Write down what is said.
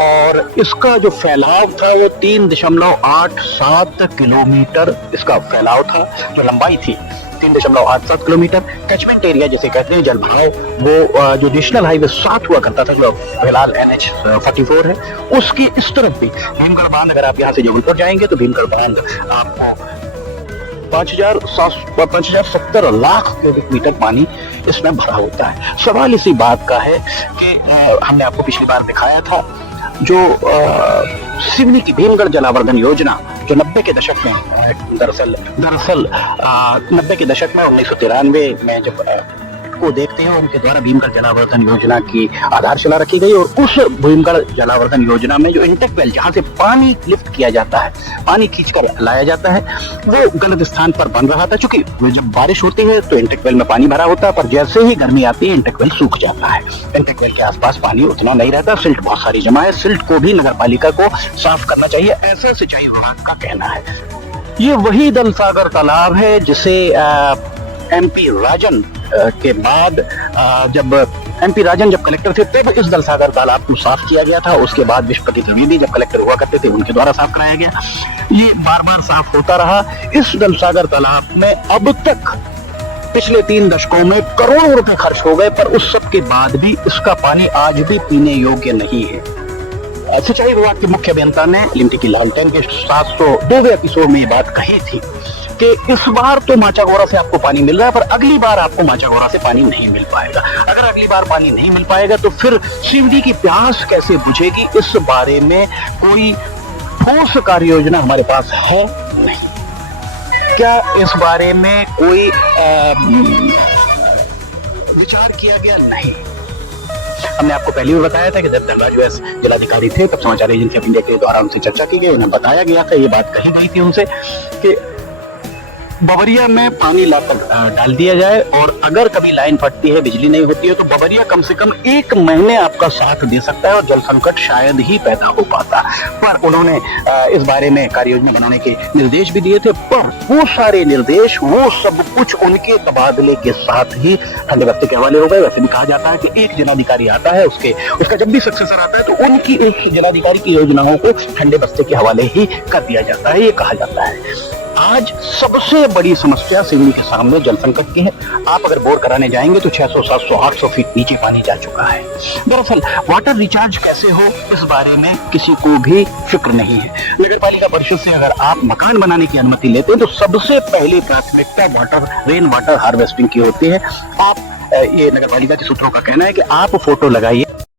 और इसका जो फैलाव था वो 3.87 किलोमीटर इसका फैलाव था, जो लंबाई थी 3.87 किलोमीटर। कैचमेंट एरिया जिसे कहते हैं, जलभाव, वो जो नेशनल हाईवे 7 हुआ करता था, जो फिलहाल NH 44 है, उसकी इस तरफ भी भीमगढ़ बांध, अगर आप यहाँ से जबलपुर जाएंगे तो भीमगढ़ बांध आपको 5,070 लाख क्यूबिक मीटर पानी इसमें भरा होता है। सवाल इसी बात का है कि हमने आपको पिछली बार दिखाया था जो सिवनी की भीमगढ़ जलावर्धन योजना, जो 90 के दशक में दरअसल 90 के दशक में 1993 में जब को देखते हैं, उनके द्वारा भीमगढ़ जलावर्धन योजना की आधारशिला रखी गई। और उस भीमगढ़ जलावर्धन योजना में जो इंटेक वेल, जहां से पानी लिफ्ट किया जाता है, पानी खींचकर लाया जाता है, वो गलत स्थान पर बन रहा था। चूंकि जब बारिश होती है तो इंटेक वेल में पानी भरा होता है, पर जैसे ही गर्मी आती है इंटेक वेल सूख जाता है। इंटेक वेल के आसपास पानी उतना नहीं रहता, सिल्ट बहुत सारी जमा है। सिल्ट को भी नगर पालिका को साफ करना चाहिए, ऐसा सिंचाई विभाग का कहना है। ये वही दलसागर तालाब है जिसे MP राजन के बाद, जब MP राजन जब कलेक्टर थे तब इस दलसागर तालाब को साफ किया गया था। उसके बाद विश्वपति द्विवेदी जब कलेक्टर हुआ करते थे, उनके द्वारा साफ कराया गया। ये बार बार साफ होता रहा। इस दलसागर तालाब में अब तक पिछले 3 दशकों में करोड़ों रुपए खर्च हो गए, पर उस सब के बाद भी इसका पानी आज भी पीने योग्य नहीं है। सिंचाई विभाग के मुख्य अभियंता ने लिमटी की लालटेन के 702वें एपिसोड में ये बात कही थी कि इस बार तो माचागोरा से आपको पानी मिल रहा है, पर अगली बार आपको माचागोरा से पानी नहीं मिल पाएगा। अगर अगली बार पानी नहीं मिल पाएगा तो फिर सिवनी की प्यास कैसे बुझेगी? इस बारे में कोई ठोस कार्य योजना हमारे पास है नहीं। क्या इस बारे में कोई विचार किया गया? नहीं। हमने आपको पहले भी बताया था कि जब धनराज वैस जिलाधिकारी थे तब समाचार एजेंसी ऑफ इंडिया के द्वारा उनसे चर्चा की गई, उन्हें बताया गया था, ये बात कही गई थी उनसे कि बबरिया में पानी लाकर डाल दिया जाए, और अगर कभी लाइन फटती है, बिजली नहीं होती है, तो बबरिया कम से कम 1 महीने आपका साथ दे सकता है और जल संकट शायद ही पैदा हो पाता। पर उन्होंने इस बारे में कार्य योजना बनाने के निर्देश भी दिए थे, पर वो सारे निर्देश, वो सब कुछ उनके तबादले के साथ ही ठंडे बस्ते के हवाले हो गए। वैसे भी कहा जाता है कि एक जिलाधिकारी आता है, उसका जब भी सक्सेसर आता है तो उनकी उस जिलाधिकारी की योजनाओं को ठंडे बस्ते के हवाले ही कर दिया जाता है, ये कहा जाता है। आज सबसे बड़ी समस्या सिवनी के सामने जल संकट की है। आप अगर बोर कराने जाएंगे तो 600, 700, 800 फीट नीचे पानी जा चुका है। दरअसल वाटर रिचार्ज कैसे हो, इस बारे में किसी को भी फिक्र नहीं है। नगर पालिका परिषद से अगर आप मकान बनाने की अनुमति लेते हैं तो सबसे पहले प्राथमिकता रेन वाटर हार्वेस्टिंग की होती है। आप ये नगर पालिका के सूत्रों का कहना है कि आप फोटो लगाइए।